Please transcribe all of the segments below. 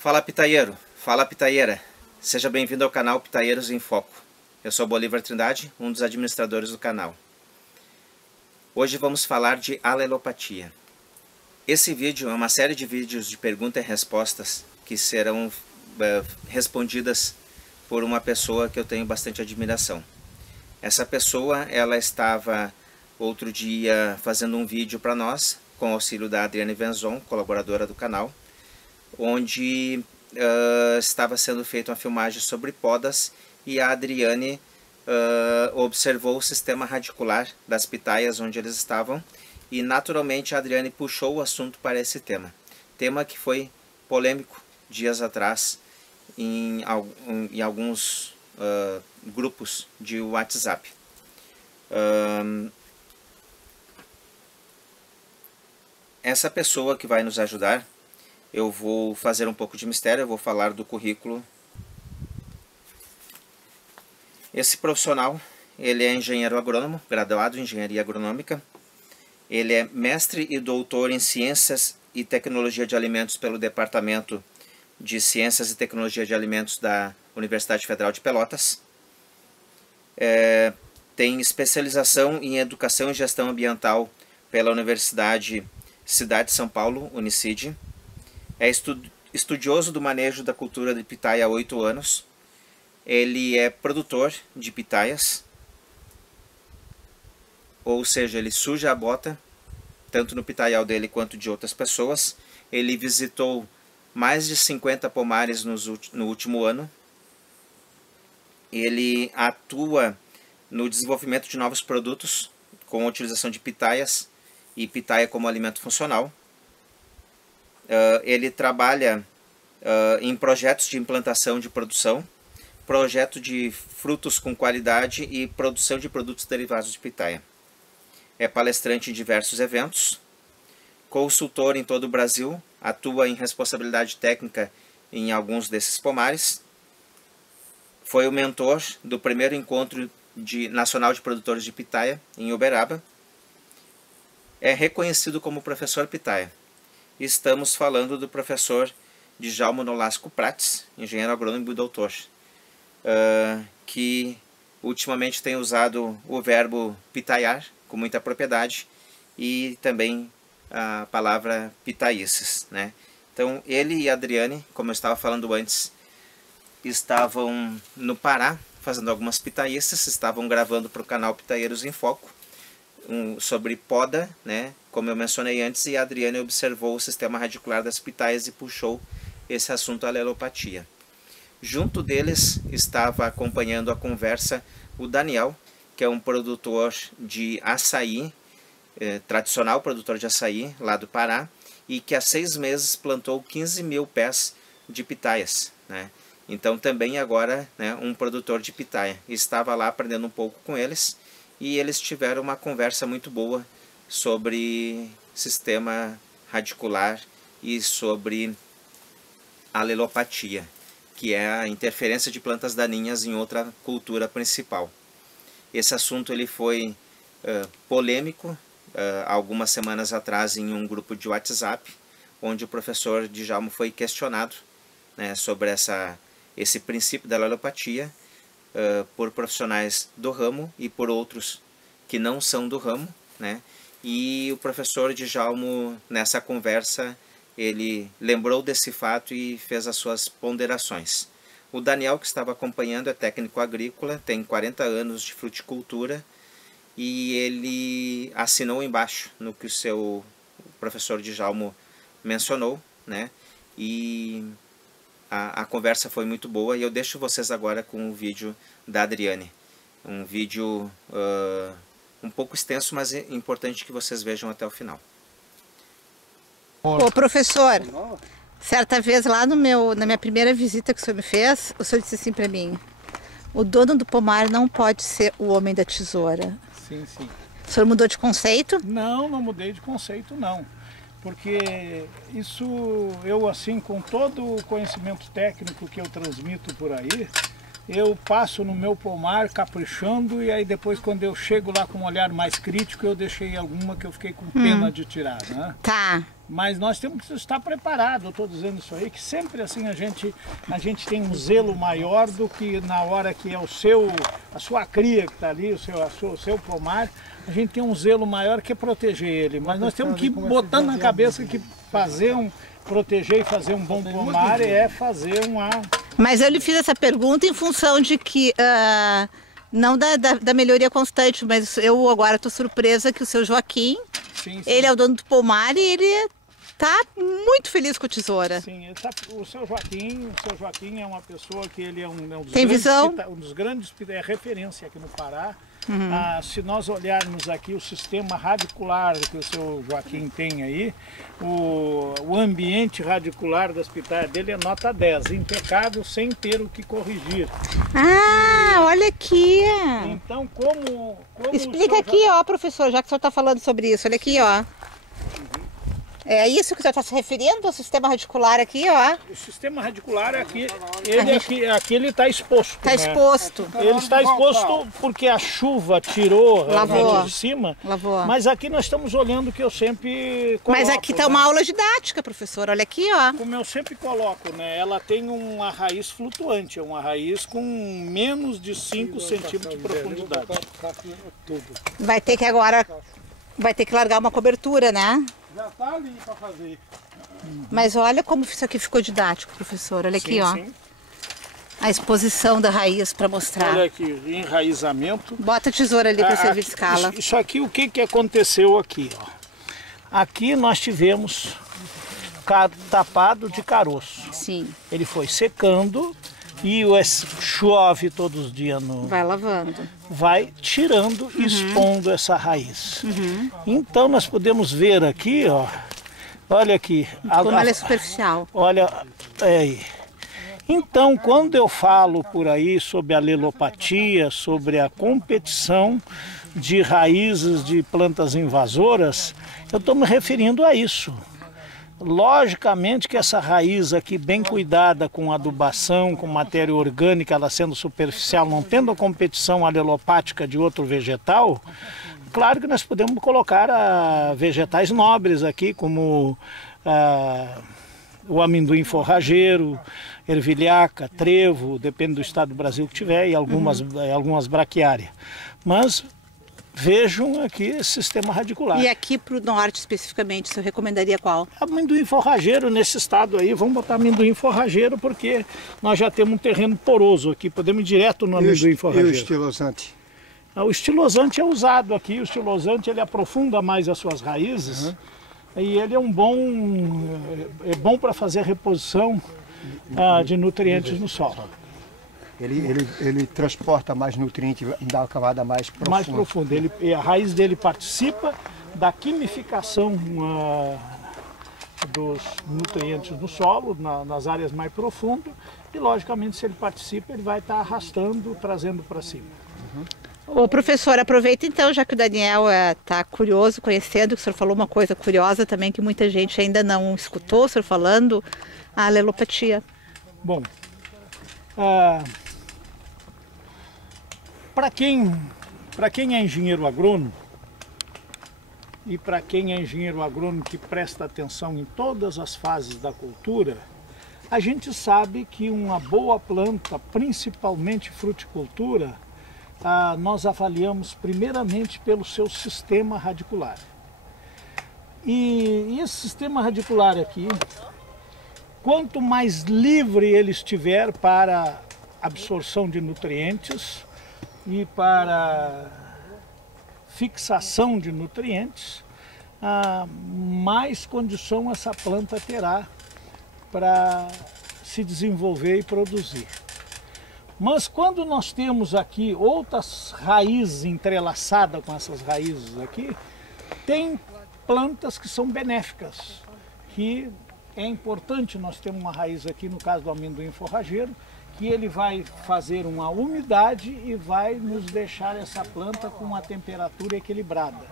Fala pitaieiro, fala pitaieira, seja bem-vindo ao canal Pitaieiros em Foco. Eu sou Bolívar Trindade, um dos administradores do canal. Hoje vamos falar de alelopatia. Esse vídeo é uma série de vídeos de perguntas e respostas que serão respondidas por uma pessoa que eu tenho bastante admiração. Essa pessoa, ela estava outro dia fazendo um vídeo para nós, com o auxílio da Adriane Venzon, colaboradora do canal, onde estava sendo feita uma filmagem sobre podas e a Adriane observou o sistema radicular das pitaias onde eles estavam e naturalmente a Adriane puxou o assunto para esse tema que foi polêmico dias atrás em alguns grupos de WhatsApp. Essa pessoa que vai nos ajudar, eu vou fazer um pouco de mistério, eu vou falar do currículo. Esse profissional, ele é engenheiro agrônomo, graduado em engenharia agronômica. Ele é mestre e doutor em Ciências e Tecnologia de Alimentos pelo Departamento de Ciências e Tecnologia de Alimentos da Universidade Federal de Pelotas. Tem especialização em Educação e Gestão Ambiental pela Universidade Cidade de São Paulo, Unicid. É estudioso do manejo da cultura de pitaia há 8 anos. Ele é produtor de pitaias, ou seja, ele suja a bota, tanto no pitaial dele quanto de outras pessoas. Ele visitou mais de 50 pomares no último ano. Ele atua no desenvolvimento de novos produtos com a utilização de pitaias e pitaia como alimento funcional. Ele trabalha em projetos de implantação de produção, projeto de frutos com qualidade e produção de produtos derivados de pitaia. É palestrante em diversos eventos, consultor em todo o Brasil, atua em responsabilidade técnica em alguns desses pomares, foi o mentor do primeiro encontro nacional de produtores de pitaia em Uberaba, é reconhecido como professor pitaia. Estamos falando do professor Djalmo Nolasco Prates, engenheiro agrônomo e doutor, que ultimamente tem usado o verbo pitaiar com muita propriedade e também a palavra pitaices, né? Então ele e a Adriane, como eu estava falando antes, estavam no Pará fazendo algumas pitaices, estavam gravando para o canal Pitaieiros em Foco sobre poda, né? Como eu mencionei antes, e a Adriane observou o sistema radicular das pitaias e puxou esse assunto alelopatia. Junto deles estava acompanhando a conversa o Daniel, que é um produtor de açaí, tradicional produtor de açaí lá do Pará, e que há 6 meses plantou 15 mil pés de pitaias, né? Então também agora, né, um produtor de pitaia. Estava lá aprendendo um pouco com eles e eles tiveram uma conversa muito boa sobre sistema radicular e sobre alelopatia, que é a interferência de plantas daninhas em outra cultura principal. Esse assunto ele foi polêmico algumas semanas atrás em um grupo de WhatsApp, onde o professor Djalmo foi questionado, né, sobre esse princípio da alelopatia por profissionais do ramo e por outros que não são do ramo, né? E o professor Djalmo, nessa conversa, ele lembrou desse fato e fez as suas ponderações. O Daniel, que estava acompanhando, é técnico agrícola, tem 40 anos de fruticultura e ele assinou embaixo no que o professor Djalmo mencionou, né? E a conversa foi muito boa e eu deixo vocês agora com o vídeo da Adriane. Um vídeo um pouco extenso, mas é importante que vocês vejam até o final. Ô professor, certa vez lá na minha primeira visita que o senhor me fez, o senhor disse assim para mim: o dono do pomar não pode ser o homem da tesoura. Sim, sim. O senhor mudou de conceito? Não, não mudei de conceito não. Porque isso, eu assim, com todo o conhecimento técnico que eu transmito por aí, eu passo no meu pomar caprichando e aí depois quando eu chego lá com um olhar mais crítico eu deixei alguma que eu fiquei com pena de tirar, né? Tá. Mas nós temos que estar preparados, eu estou dizendo isso aí, que sempre assim a gente tem um zelo maior do que na hora que é a sua cria que está ali, o seu pomar, a gente tem um zelo maior que é proteger ele. Mas nós temos que ir botando na cabeça que proteger e fazer um bom pomar é fazer uma... Mas eu lhe fiz essa pergunta em função de que, não da melhoria constante, mas eu agora estou surpresa que o seu Joaquim, Sim. ele é o dono do pomar e ele tá muito feliz com a tesoura. Sim, o seu Joaquim é uma pessoa que ele é um dos Tem visão? Um dos grandes, é referência aqui no Pará. Se nós olharmos aqui o sistema radicular que o seu Joaquim tem aí, o ambiente radicular das pitaias dele é nota 10, impecável, sem ter o que corrigir. Ah, olha aqui! Então, como Explica aqui, ó, professor, já que o senhor está falando sobre isso, olha aqui, ó. É isso que o senhor está se referindo, ao sistema radicular aqui, ó? O sistema radicular aqui, aqui ele está exposto. Está né? exposto. Ele está exposto porque a chuva tirou Lavou. de cima. Lavou. Mas aqui nós estamos olhando o que eu sempre coloco. Mas aqui está uma aula didática, professor, olha aqui, ó. Como eu sempre coloco, né? Ela tem uma raiz flutuante, é uma raiz com menos de 5 centímetros de profundidade. Vai ter que largar uma cobertura, né? Já está ali para fazer. Mas olha como isso aqui ficou didático, professor. Olha aqui, ó. Sim. A exposição da raiz para mostrar. Olha aqui, enraizamento. Bota a tesoura ali para servir de escala. Isso aqui, o que aconteceu aqui? Ó? Aqui nós tivemos tapado de caroço. Sim. Ele foi secando e chove todos os dias. Vai lavando. Vai tirando e expondo essa raiz. Então nós podemos ver aqui, ó, olha aqui. Como ela é superficial. Olha aí. Então, quando eu falo por aí sobre a alelopatia, sobre a competição de raízes de plantas invasoras, eu estou me referindo a isso. Logicamente que essa raiz aqui, bem cuidada com adubação, com matéria orgânica, ela sendo superficial, não tendo a competição alelopática de outro vegetal, claro que nós podemos colocar vegetais nobres aqui, como o amendoim forrageiro, ervilhaca, trevo, depende do estado do Brasil que tiver, e algumas braquiárias. Mas vejam aqui esse sistema radicular. E aqui para o norte especificamente, o senhor recomendaria qual? Amendoim forrageiro nesse estado aí, vamos botar amendoim forrageiro porque nós já temos um terreno poroso aqui, podemos ir direto no amendoim forrageiro. E o estilosante? O estilosante é usado aqui, o estilosante ele aprofunda mais as suas raízes e ele é bom para fazer a reposição de nutrientes no solo. Ele transporta mais nutrientes, dá uma camada mais profunda. Mais profunda. A raiz dele participa da quimificação dos nutrientes no solo, nas áreas mais profundas, e logicamente se ele participa, ele vai estar arrastando, trazendo para cima. Ô professor, aproveita então, já que o Daniel está curioso, conhecendo, que o senhor falou uma coisa curiosa também, que muita gente ainda não escutou o senhor falando, a alelopatia. Bom, para quem é engenheiro agrônomo, e para quem é engenheiro agrônomo que presta atenção em todas as fases da cultura, a gente sabe que uma boa planta, principalmente fruticultura, nós avaliamos primeiramente pelo seu sistema radicular. E esse sistema radicular aqui, quanto mais livre ele estiver para absorção de nutrientes e para fixação de nutrientes, mais condição essa planta terá para se desenvolver e produzir. Mas quando nós temos aqui outras raízes entrelaçadas com essas raízes aqui, tem plantas que são benéficas, que é importante nós termos uma raiz aqui, no caso do amendoim forrageiro, que ele vai fazer uma umidade e vai nos deixar essa planta com uma temperatura equilibrada.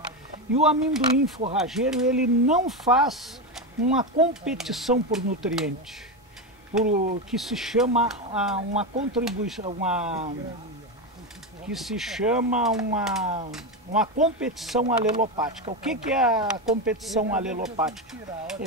E o amendoim forrageiro, ele não faz uma competição por nutriente. que se chama uma contribuição, que se chama uma competição alelopática. O que é a competição alelopática?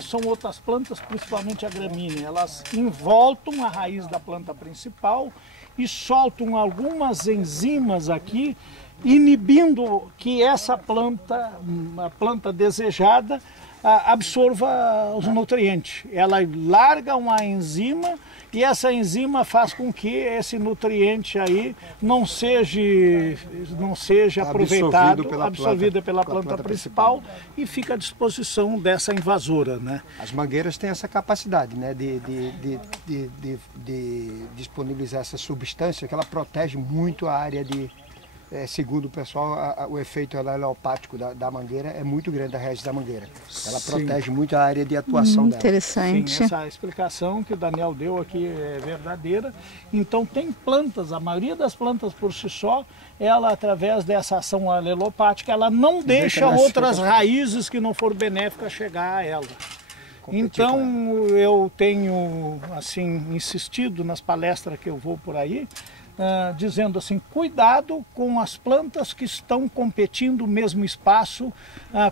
São outras plantas, principalmente a gramínea. Elas envoltam a raiz da planta principal e soltam algumas enzimas aqui, inibindo que essa planta, a planta desejada, absorva os nutrientes. Ela larga uma enzima e essa enzima faz com que esse nutriente aí não seja aproveitado, absorvido pela planta principal e fica à disposição dessa invasora, né? As mangueiras têm essa capacidade, né, de disponibilizar essa substância que ela protege muito a área de... segundo o pessoal, o efeito alelopático da mangueira é muito grande, da raiz da mangueira. Ela protege muito a área de atuação dela. Interessante. Sim, essa explicação que o Daniel deu aqui é verdadeira. Então tem plantas, a maioria das plantas por si só, ela através dessa ação alelopática, ela não deixa outras raízes que não for benéficas chegar a ela. Então eu tenho assim insistido nas palestras que eu vou por aí, dizendo assim, cuidado com as plantas que estão competindo no mesmo espaço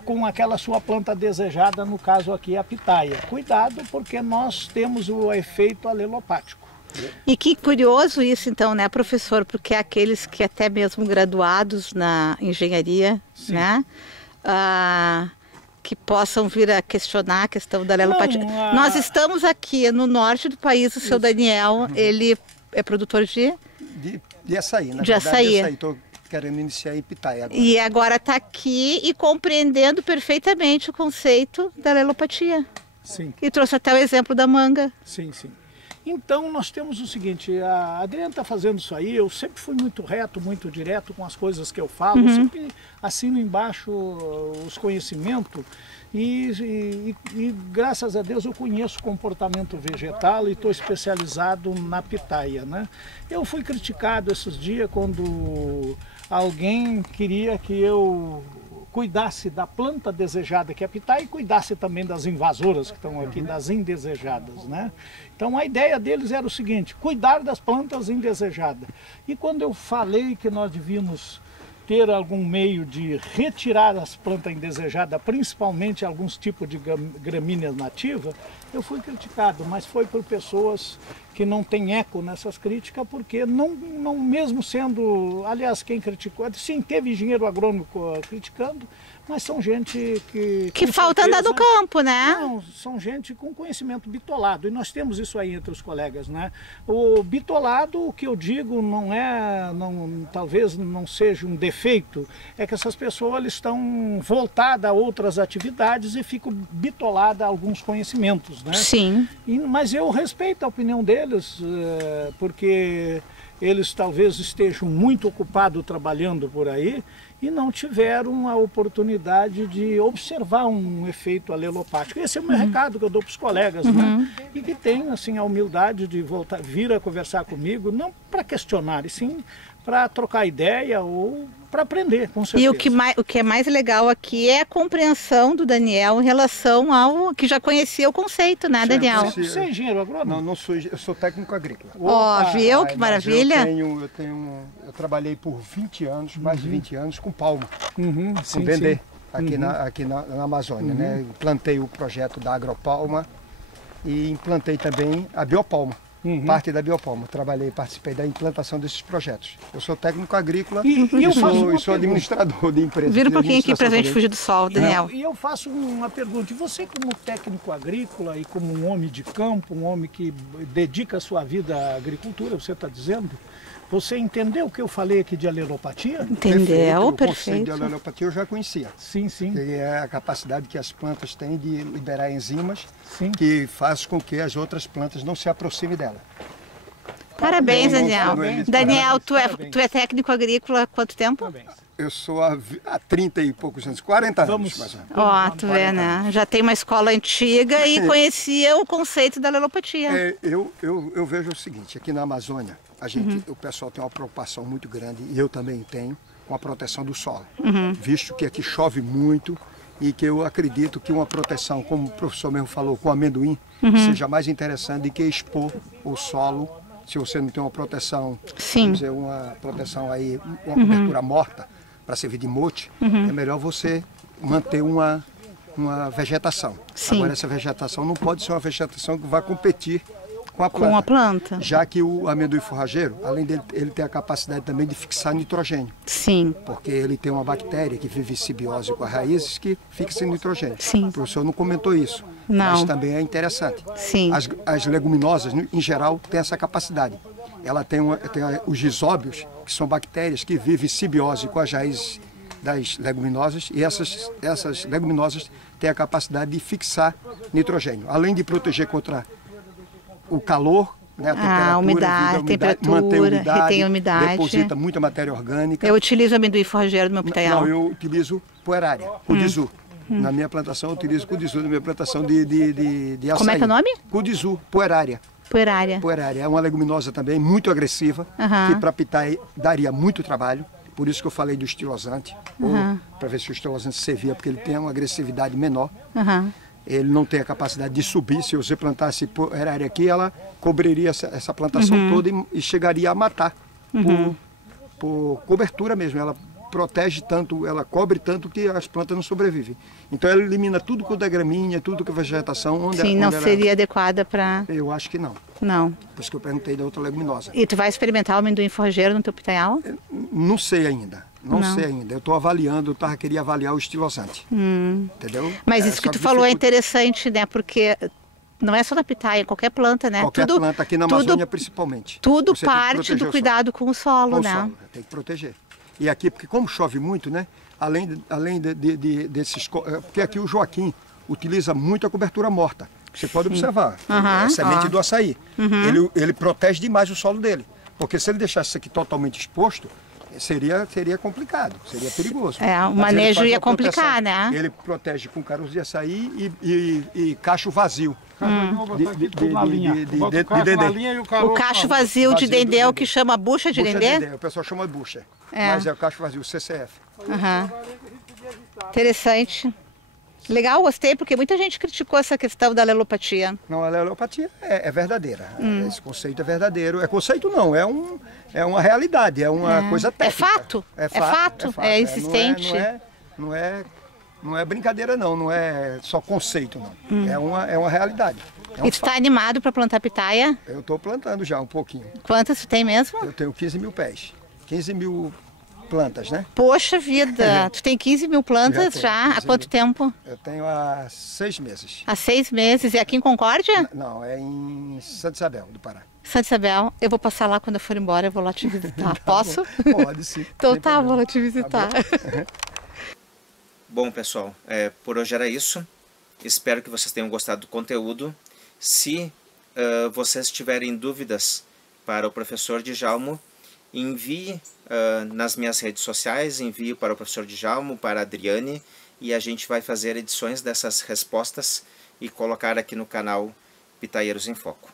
com aquela sua planta desejada, no caso aqui a pitaia. Cuidado, porque nós temos o efeito alelopático. E que curioso isso então, né, professor? Porque aqueles que até mesmo graduados na engenharia, sim, né, que possam vir a questionar a questão da alelopatia. Nós estamos aqui no norte do país, o seu Daniel, ele é produtor de açaí, na de verdade, açaí. Estou querendo iniciar em pitaia agora. E agora está aqui e compreendendo perfeitamente o conceito da alelopatia. Sim. E trouxe até o exemplo da manga. Sim, sim. Então nós temos o seguinte, a Adriana está fazendo isso aí, eu sempre fui muito reto, muito direto com as coisas que eu falo, sempre assino embaixo os conhecimentos e graças a Deus eu conheço o comportamento vegetal e estou especializado na pitaia, né? Eu fui criticado esses dias quando alguém queria que eu cuidasse da planta desejada que é a pitaia e cuidasse também das invasoras que estão aqui, das indesejadas, né? Então a ideia deles era o seguinte, cuidar das plantas indesejadas. E quando eu falei que nós devíamos ter algum meio de retirar as plantas indesejadas, principalmente alguns tipos de gramíneas nativas, eu fui criticado, mas foi por pessoas que não têm eco nessas críticas, porque não mesmo sendo, aliás, quem criticou, sim, teve engenheiro agrônomo criticando, mas são gente que falta andar no campo, né? Não, são gente com conhecimento bitolado, e nós temos isso aí entre os colegas, né? O bitolado, o que eu digo, talvez não seja um defeito, é que essas pessoas estão voltadas a outras atividades e ficam bitoladas a alguns conhecimentos, né? Sim. Mas eu respeito a opinião deles, porque eles talvez estejam muito ocupados trabalhando por aí e não tiveram a oportunidade de observar um efeito alelopático. Esse é o meu recado que eu dou para os colegas, né? E que tenham assim, a humildade de vir a conversar comigo, não para questionar, e sim para trocar ideia ou para aprender, com certeza. E o que é mais legal aqui é a compreensão do Daniel em relação ao que já conhecia o conceito, né, Daniel? Você é engenheiro agrônomo? Não sou, eu sou técnico agrícola. Ó, viu? Que maravilha. Eu trabalhei por 20 anos, mais de 20 anos, com palma, Sim, com Dendê, sim. aqui na Amazônia, né? Plantei o projeto da Agropalma e implantei também a Biopalma. Parte da Biopalma. Participei da implantação desses projetos. Eu sou técnico agrícola e sou administrador de empresa. Vira um pouquinho aqui para a gente fugir do sol, Daniel. E eu faço uma pergunta. E você, como técnico agrícola e como um homem de campo, um homem que dedica a sua vida à agricultura, você está dizendo, você entendeu o que eu falei aqui de alelopatia? Entendeu, O conceito perfeito. de alelopatia eu já conhecia. Sim, sim. Que é a capacidade que as plantas têm de liberar enzimas, Sim. que faz com que as outras plantas não se aproximem dela. Parabéns, Daniel. Daniel, tu é técnico agrícola há quanto tempo? Parabéns. Eu sou há 30 e poucos anos, 40 anos mais ou menos. Ó, tu vê, né? Já tem uma escola antiga e conhecia o conceito da alelopatia. Eu vejo o seguinte, aqui na Amazônia, o pessoal tem uma preocupação muito grande, e eu também tenho, com a proteção do solo. Visto que aqui chove muito e que eu acredito que uma proteção, como o professor mesmo falou, com amendoim, seja mais interessante do que expor o solo. Se você não tem uma proteção, vamos dizer, uma proteção aí, uma cobertura morta para servir de mote, é melhor você manter uma vegetação. Sim. Agora, essa vegetação não pode ser uma vegetação que vai competir com a planta. Com a planta. Já que o amendoim forrageiro, além dele, ele tem a capacidade também de fixar nitrogênio. Sim. Porque ele tem uma bactéria que vive em simbiose com as raízes que fixa nitrogênio. Sim. O professor não comentou isso, Não. mas também é interessante. Sim. As leguminosas, em geral, têm essa capacidade. Ela tem os rizóbios, que são bactérias que vivem em simbiose com as raízes das leguminosas, e essas leguminosas têm a capacidade de fixar nitrogênio, além de proteger contra o calor, né, a umidade, mantém a umidade, retém a umidade, deposita muita matéria orgânica. Eu utilizo amendoim forrageiro no meu pitaial. Não, eu utilizo puerária, cudizu. Na minha plantação eu utilizo cudizu, na minha plantação de açaí. Como é que é o nome? Cudizu, puerária. Puerária. Puerária é uma leguminosa também muito agressiva, que para pitaia daria muito trabalho. Por isso que eu falei do estilosante, para ver se o estilosante servia, porque ele tem uma agressividade menor. Ele não tem a capacidade de subir. Se você plantasse puerária aqui, ela cobriria essa plantação toda e chegaria a matar por cobertura mesmo. Ela protege tanto, ela cobre tanto que as plantas não sobrevivem. Então ela elimina tudo com a gramínea, tudo com a vegetação. Sim, não seria adequada para... Eu acho que não. Não. Por isso que eu perguntei da outra leguminosa. E tu vai experimentar o amendoim forrageiro no teu pitaial? Não sei ainda. Não sei ainda. Eu estou avaliando, queria avaliar o estilosante. Entendeu? Mas isso que tu falou é interessante, né? Porque não é só na pitaia, qualquer planta, né? Qualquer planta aqui na Amazônia principalmente. Tudo parte do cuidado com o solo, né? Tem que proteger. E aqui, porque como chove muito, né? Além desses... Porque aqui o Joaquim utiliza muito a cobertura morta. Você pode observar. A semente do açaí. Ele protege demais o solo dele. Porque se ele deixasse isso aqui totalmente exposto, seria complicado, seria perigoso. O manejo ia complicar, né? Ele protege com caroço de açaí e cacho vazio. O cacho vazio de dendê é o que chama bucha de dendê? O pessoal chama de bucha, mas é o cacho vazio, CCF. Interessante. Legal, gostei, porque muita gente criticou essa questão da alelopatia. Não, a alelopatia é verdadeira. Esse conceito é verdadeiro. É conceito não, é uma realidade, é uma coisa técnica. É fato, é existente. Não é brincadeira não é só conceito não. É uma realidade. E tu está animado para plantar pitaia? Eu estou plantando já um pouquinho. Quantas tu tem mesmo? Eu tenho 15 mil pés. 15 mil plantas, né? Poxa vida, tu tem 15 mil plantas já? Há quanto tempo? Eu tenho há 6 meses. Há 6 meses. E aqui em Concórdia? Não, é em Santa Isabel, do Pará. Santa Isabel, eu vou passar lá quando eu for embora, eu vou lá te visitar. Posso? Pode sim. Então tá, vou lá te visitar. Bom, pessoal, por hoje era isso. Espero que vocês tenham gostado do conteúdo. Se vocês tiverem dúvidas para o professor Djalmo, envie nas minhas redes sociais, envie para o professor Djalmo, para a Adriane, e a gente vai fazer edições dessas respostas e colocar aqui no canal Pitaieiros em Foco.